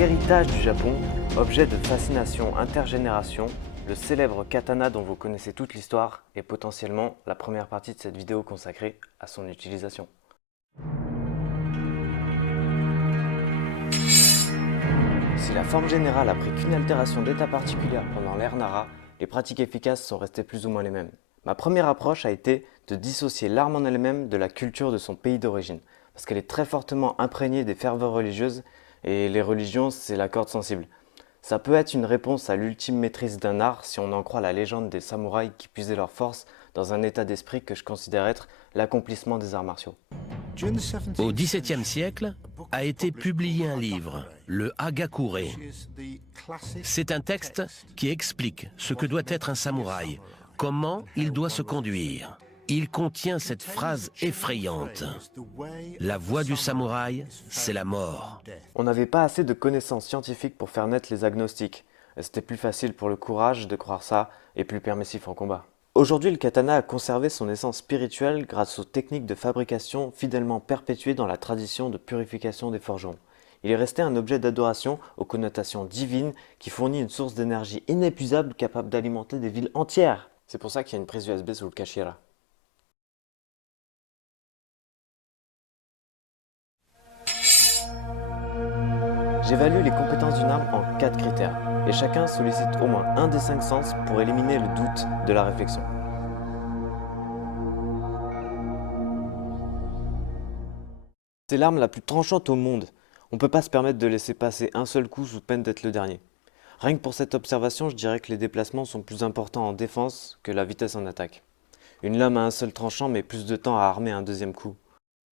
L'héritage du Japon, objet de fascination intergénération, le célèbre katana dont vous connaissez toute l'histoire est potentiellement la première partie de cette vidéo consacrée à son utilisation. Si la forme générale a pris qu'une altération d'état particulière pendant l'ère Nara, les pratiques efficaces sont restées plus ou moins les mêmes. Ma première approche a été de dissocier l'arme en elle-même de la culture de son pays d'origine, parce qu'elle est très fortement imprégnée des ferveurs religieuses, et les religions, c'est la corde sensible. Ça peut être une réponse à l'ultime maîtrise d'un art si on en croit la légende des samouraïs qui puisaient leur force dans un état d'esprit que je considère être l'accomplissement des arts martiaux. Au XVIIe siècle a été publié un livre, le Hagakure. C'est un texte qui explique ce que doit être un samouraï, comment il doit se conduire. Il contient cette phrase effrayante. La voie du samouraï, c'est la mort. On n'avait pas assez de connaissances scientifiques pour faire naître les agnostiques. C'était plus facile pour le courage de croire ça et plus permissif en combat. Aujourd'hui, le katana a conservé son essence spirituelle grâce aux techniques de fabrication fidèlement perpétuées dans la tradition de purification des forgerons. Il est resté un objet d'adoration aux connotations divines qui fournit une source d'énergie inépuisable capable d'alimenter des villes entières. C'est pour ça qu'il y a une prise USB sous le kashira. J'évalue les compétences d'une arme en 4 critères, et chacun sollicite au moins un des 5 sens pour éliminer le doute de la réflexion. C'est l'arme la plus tranchante au monde. On ne peut pas se permettre de laisser passer un seul coup sous peine d'être le dernier. Rien que pour cette observation, je dirais que les déplacements sont plus importants en défense que la vitesse en attaque. Une lame à un seul tranchant met plus de temps à armer un deuxième coup.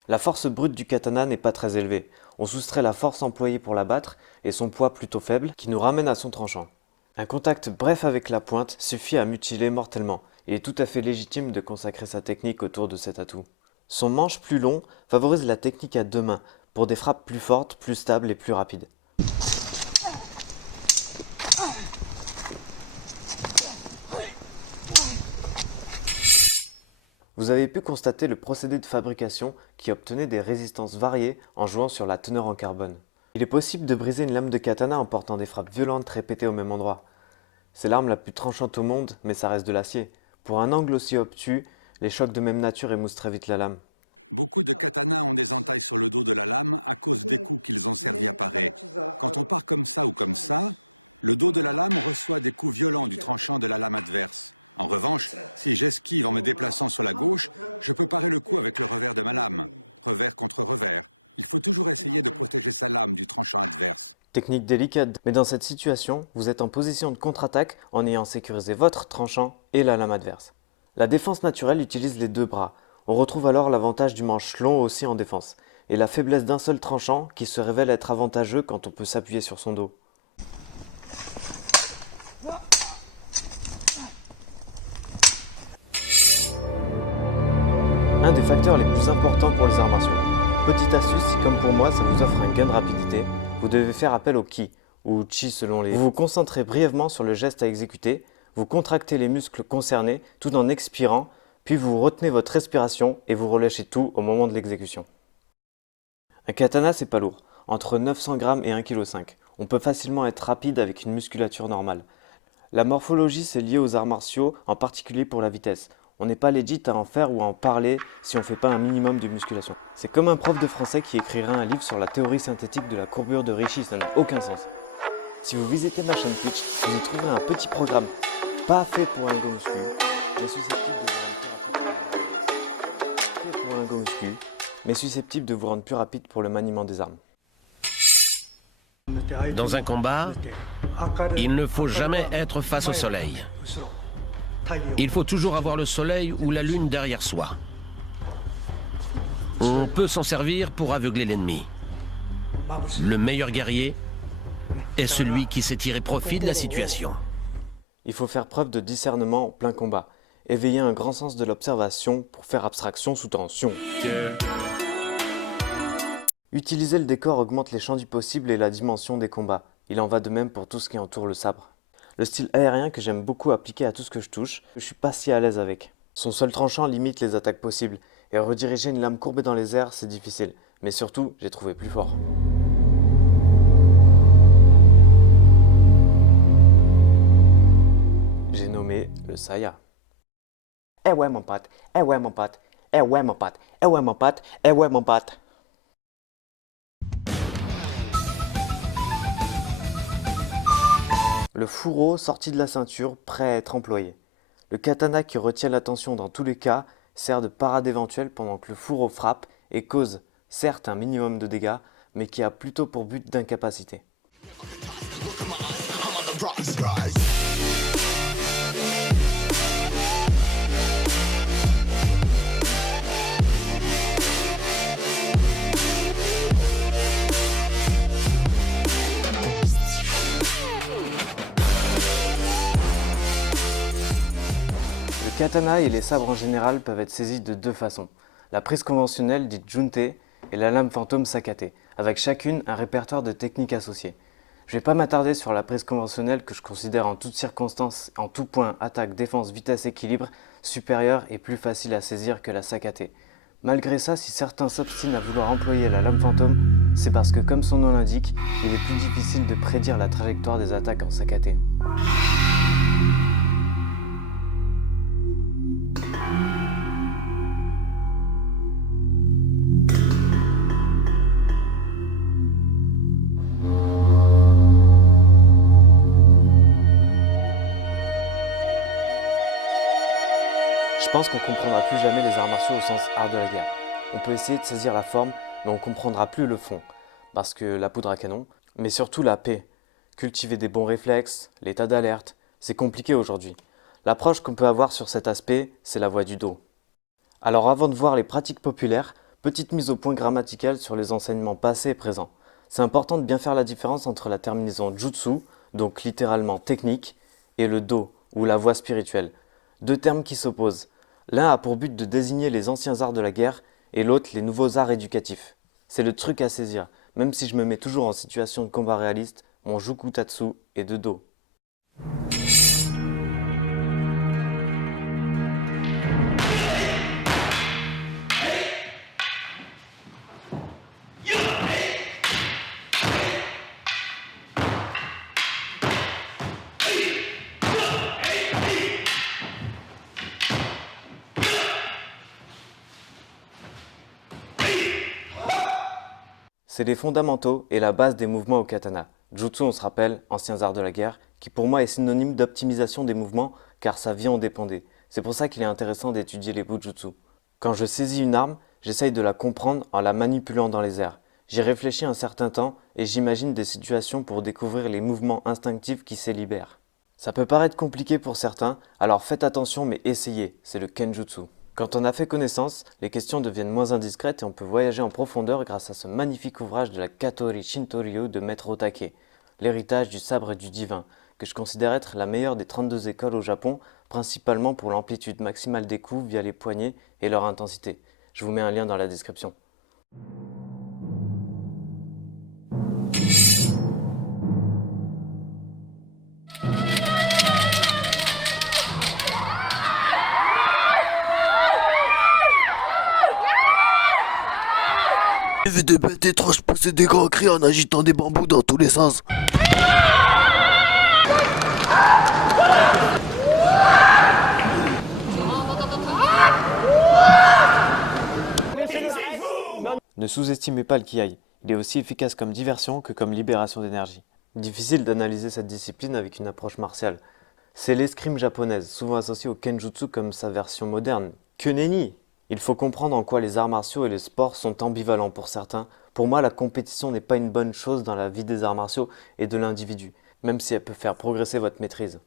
La force brute du katana n'est pas très élevée. On soustrait la force employée pour l'abattre et son poids plutôt faible qui nous ramène à son tranchant. Un contact bref avec la pointe suffit à mutiler mortellement. Il est tout à fait légitime de consacrer sa technique autour de cet atout. Son manche plus long favorise la technique à deux mains pour des frappes plus fortes, plus stables et plus rapides. Vous avez pu constater le procédé de fabrication qui obtenait des résistances variées en jouant sur la teneur en carbone. Il est possible de briser une lame de katana en portant des frappes violentes répétées au même endroit. C'est l'arme la plus tranchante au monde, mais ça reste de l'acier. Pour un angle aussi obtus, les chocs de même nature émoussent très vite la lame. Technique délicate, mais dans cette situation, vous êtes en position de contre-attaque en ayant sécurisé votre tranchant et la lame adverse. La défense naturelle utilise les deux bras. On retrouve alors l'avantage du manche long aussi en défense, et la faiblesse d'un seul tranchant qui se révèle être avantageux quand on peut s'appuyer sur son dos. Un des facteurs les plus importants pour les arts martiaux. Petite astuce, si comme pour moi ça vous offre un gain de rapidité, vous devez faire appel au ki, ou chi selon les... Vous vous concentrez brièvement sur le geste à exécuter, vous contractez les muscles concernés tout en expirant, puis vous retenez votre respiration et vous relâchez tout au moment de l'exécution. Un katana c'est pas lourd, entre 900 grammes et 1,5 kg. On peut facilement être rapide avec une musculature normale. La morphologie c'est lié aux arts martiaux, en particulier pour la vitesse. On n'est pas legit à en faire ou à en parler si on ne fait pas un minimum de musculation. C'est comme un prof de français qui écrirait un livre sur la théorie synthétique de la courbure de Ricci, ça n'a aucun sens. Si vous visitez ma chaîne Twitch, vous y trouverez un petit programme, pas fait pour un go muscu, mais susceptible de vous rendre plus rapide pour le maniement des armes. Dans un combat, il ne faut jamais être face au soleil. Il faut toujours avoir le soleil ou la lune derrière soi. On peut s'en servir pour aveugler l'ennemi. Le meilleur guerrier est celui qui sait tirer profit de la situation. Il faut faire preuve de discernement en plein combat. Éveiller un grand sens de l'observation pour faire abstraction sous tension. Utiliser le décor augmente les champs du possible et la dimension des combats. Il en va de même pour tout ce qui entoure le sabre. Le style aérien que j'aime beaucoup appliquer à tout ce que je touche, je suis pas si à l'aise avec. Son seul tranchant limite les attaques possibles, et rediriger une lame courbée dans les airs, c'est difficile. Mais surtout, j'ai trouvé plus fort. saya. Eh ouais mon pote, eh ouais mon pote, eh ouais mon pote, eh ouais mon pote, eh ouais mon pote. Le fourreau sorti de la ceinture, prêt à être employé. Le katana qui retient l'attention dans tous les cas sert de parade éventuelle pendant que le fourreau frappe et cause certes un minimum de dégâts, mais qui a plutôt pour but d'incapaciter. Le katana et les sabres en général peuvent être saisis de deux façons. La prise conventionnelle dite junte et la lame fantôme sakate, avec chacune un répertoire de techniques associées. Je ne vais pas m'attarder sur la prise conventionnelle que je considère en toutes circonstances, en tout point, attaque, défense, vitesse, équilibre, supérieure et plus facile à saisir que la sakate. Malgré ça, si certains s'obstinent à vouloir employer la lame fantôme, c'est parce que comme son nom l'indique, il est plus difficile de prédire la trajectoire des attaques en sakate. Je pense qu'on ne comprendra plus jamais les arts martiaux au sens art de la guerre. On peut essayer de saisir la forme, mais on ne comprendra plus le fond. Parce que la poudre à canon, mais surtout la paix. Cultiver des bons réflexes, l'état d'alerte, c'est compliqué aujourd'hui. L'approche qu'on peut avoir sur cet aspect, c'est la voie du dos. Alors avant de voir les pratiques populaires, petite mise au point grammaticale sur les enseignements passés et présents. C'est important de bien faire la différence entre la terminaison jutsu, donc littéralement technique, et le do, ou la voie spirituelle. Deux termes qui s'opposent. L'un a pour but de désigner les anciens arts de la guerre et l'autre les nouveaux arts éducatifs. C'est le truc à saisir, même si je me mets toujours en situation de combat réaliste, mon jukutatsu est de dos. C'est les fondamentaux et la base des mouvements au katana. Jutsu, on se rappelle, anciens arts de la guerre, qui pour moi est synonyme d'optimisation des mouvements car sa vie en dépendait. C'est pour ça qu'il est intéressant d'étudier les bujutsu. Quand je saisis une arme, j'essaye de la comprendre en la manipulant dans les airs. J'y réfléchis un certain temps et j'imagine des situations pour découvrir les mouvements instinctifs qui s'y libèrent. Ça peut paraître compliqué pour certains, alors faites attention mais essayez, c'est le kenjutsu. Quand on a fait connaissance, les questions deviennent moins indiscrètes et on peut voyager en profondeur grâce à ce magnifique ouvrage de la Katori Shintoryu de Maître Otake, l'héritage du sabre et du divin, que je considère être la meilleure des 32 écoles au Japon, principalement pour l'amplitude maximale des coups via les poignets et leur intensité. Je vous mets un lien dans la description. J'ai vu des bêtes étranges pousser des grands cris en agitant des bambous dans tous les sens. Ne sous-estimez pas le kiai, il est aussi efficace comme diversion que comme libération d'énergie. Difficile d'analyser cette discipline avec une approche martiale. C'est l'escrime japonaise, souvent associée au kenjutsu comme sa version moderne. Que nenni! Il faut comprendre en quoi les arts martiaux et le sport sont ambivalents pour certains. Pour moi, la compétition n'est pas une bonne chose dans la vie des arts martiaux et de l'individu, même si elle peut faire progresser votre maîtrise.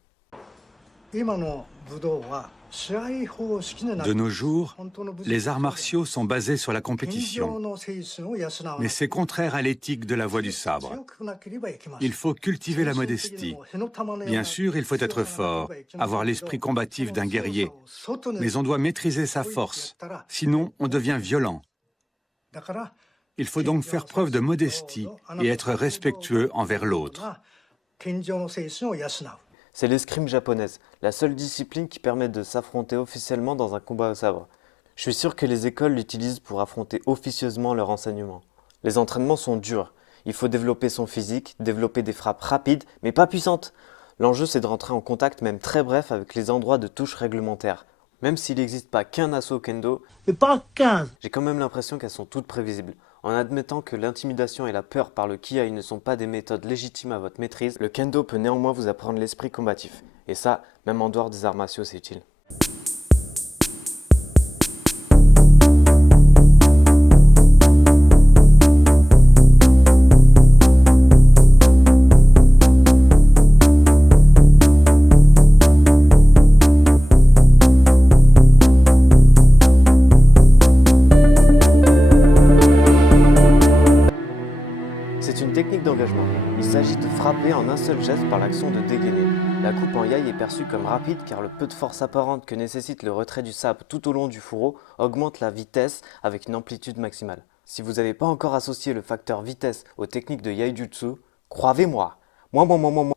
De nos jours, les arts martiaux sont basés sur la compétition, mais c'est contraire à l'éthique de la voie du sabre. Il faut cultiver la modestie. Bien sûr, il faut être fort, avoir l'esprit combatif d'un guerrier, mais on doit maîtriser sa force, sinon on devient violent. Il faut donc faire preuve de modestie et être respectueux envers l'autre. C'est l'escrime japonaise, la seule discipline qui permet de s'affronter officiellement dans un combat au sabre. Je suis sûr que les écoles l'utilisent pour affronter officieusement leur enseignement. Les entraînements sont durs. Il faut développer son physique, développer des frappes rapides, mais pas puissantes. L'enjeu c'est de rentrer en contact même très bref avec les endroits de touche réglementaires. Même s'il n'existe pas qu'un assaut au kendo, Mais pas 15. j'ai quand même l'impression qu'elles sont toutes prévisibles. En admettant que l'intimidation et la peur par le kiai ne sont pas des méthodes légitimes à votre maîtrise, le kendo peut néanmoins vous apprendre l'esprit combatif. Et ça, même en dehors des arts martiaux, c'est utile. C'est une technique d'engagement. Il s'agit de frapper en un seul geste par l'action de dégainer. La coupe en yai est perçue comme rapide car le peu de force apparente que nécessite le retrait du sabre tout au long du fourreau augmente la vitesse avec une amplitude maximale. Si vous n'avez pas encore associé le facteur vitesse aux techniques de yaijutsu, croyez-moi,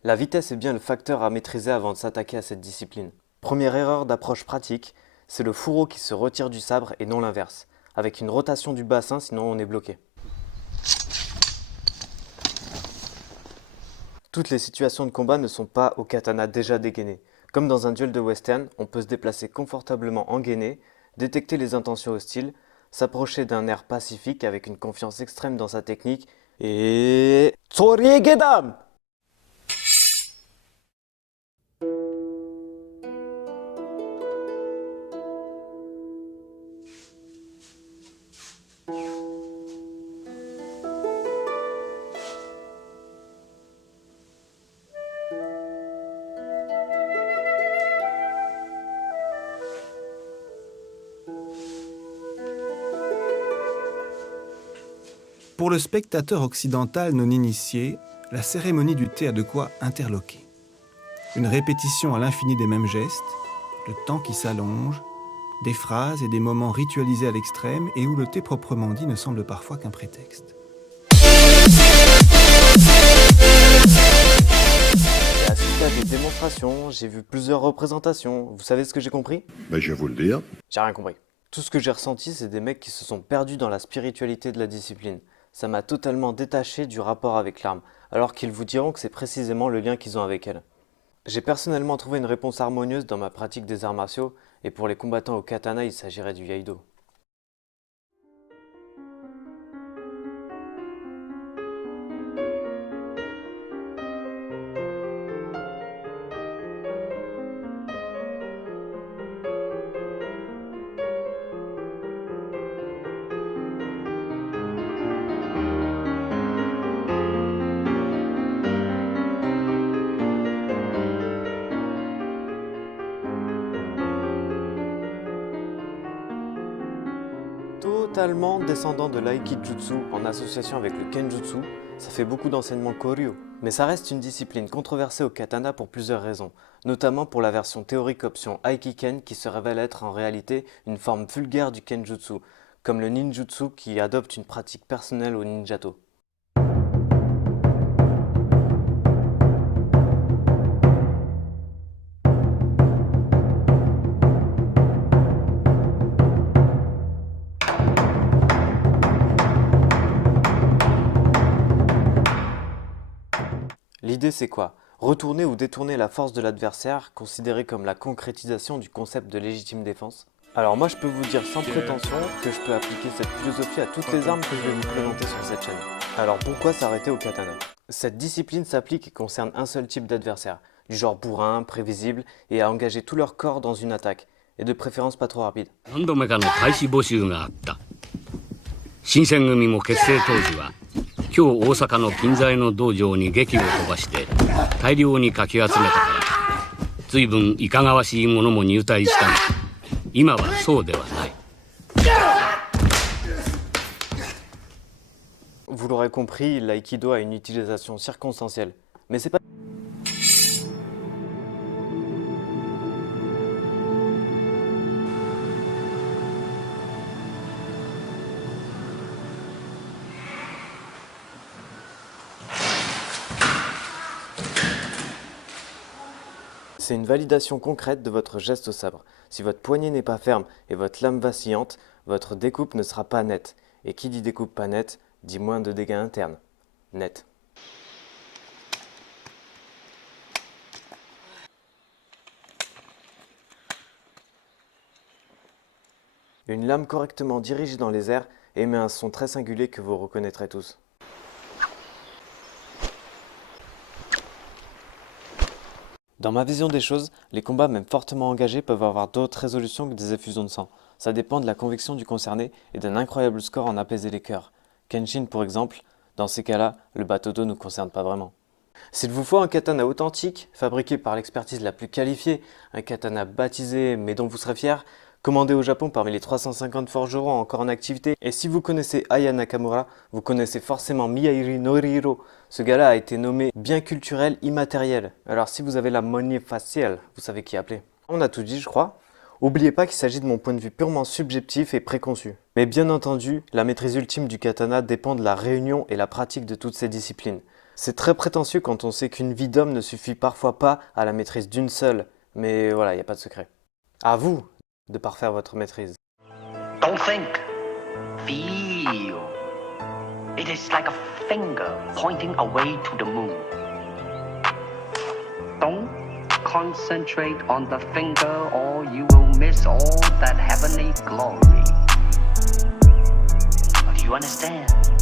la vitesse est bien le facteur à maîtriser avant de s'attaquer à cette discipline. Première erreur d'approche pratique, c'est le fourreau qui se retire du sabre et non l'inverse, avec une rotation du bassin sinon on est bloqué. Toutes les situations de combat ne sont pas au katana déjà dégainé. Comme dans un duel de western, on peut se déplacer confortablement en gainé, détecter les intentions hostiles, s'approcher d'un air pacifique avec une confiance extrême dans sa technique et... Tsoriegedan! Pour le spectateur occidental non initié, la cérémonie du thé a de quoi interloquer. Une répétition à l'infini des mêmes gestes, le temps qui s'allonge, des phrases et des moments ritualisés à l'extrême et où le thé proprement dit ne semble parfois qu'un prétexte. J'ai assisté à des démonstrations, j'ai vu plusieurs représentations. Vous savez ce que j'ai compris? Je vais vous le dire. J'ai rien compris. Tout ce que j'ai ressenti, c'est des mecs qui se sont perdus dans la spiritualité de la discipline. Ça m'a totalement détaché du rapport avec l'arme, alors qu'ils vous diront que c'est précisément le lien qu'ils ont avec elle. J'ai personnellement trouvé une réponse harmonieuse dans ma pratique des arts martiaux, et pour les combattants au katana, il s'agirait du iaido. Totalement descendant de l'aikijutsu en association avec le kenjutsu, ça fait beaucoup d'enseignements koryo. Mais ça reste une discipline controversée au katana pour plusieurs raisons, notamment pour la version théorique option aikiken qui se révèle être en réalité une forme vulgaire du kenjutsu, comme le ninjutsu qui adopte une pratique personnelle au ninjato. L'idée c'est quoi? Retourner ou détourner la force de l'adversaire, considérée comme la concrétisation du concept de légitime défense. Alors moi je peux vous dire sans prétention que je peux appliquer cette philosophie à toutes les armes que je vais vous présenter sur cette chaîne. Alors pourquoi s'arrêter au katana? Cette discipline s'applique et concerne un seul type d'adversaire, du genre bourrin, prévisible, et à engager tout leur corps dans une attaque, et de préférence pas trop rapide. 今日大阪の近在の道場に劇を飛ばして大量にかき集めたから随分いかがわしいものも入隊したが今はそうではない。Vous l'aurez compris, l'aïkido a une utilisation circonstancielle, mais c'est pas... C'est une validation concrète de votre geste au sabre. Si votre poignet n'est pas ferme et votre lame vacillante, votre découpe ne sera pas nette. Et qui dit découpe pas nette, dit moins de dégâts internes. Net. Une lame correctement dirigée dans les airs émet un son très singulier que vous reconnaîtrez tous. Dans ma vision des choses, les combats même fortement engagés peuvent avoir d'autres résolutions que des effusions de sang. Ça dépend de la conviction du concerné et d'un incroyable score en apaiser les cœurs. Kenshin pour exemple, dans ces cas-là, le bateau d'eau ne nous concerne pas vraiment. S'il vous faut un katana authentique, fabriqué par l'expertise la plus qualifiée, un katana baptisé mais dont vous serez fier, commandé au Japon parmi les 350 forgerons encore en activité, et si vous connaissez Aya Nakamura, vous connaissez forcément Miyahiri Norihiro. Ce gars-là a été nommé bien culturel immatériel. Alors si vous avez la monnaie faciale, vous savez qui appeler. On a tout dit je crois. N'oubliez pas qu'il s'agit de mon point de vue purement subjectif et préconçu. Mais bien entendu, la maîtrise ultime du katana dépend de la réunion et la pratique de toutes ces disciplines. C'est très prétentieux quand on sait qu'une vie d'homme ne suffit parfois pas à la maîtrise d'une seule. Mais voilà, il n'y a pas de secret. À vous de parfaire votre maîtrise. Don't think, feel. It is like a finger pointing away to the moon. Don't concentrate on the finger or you will miss all that heavenly glory. Do you understand?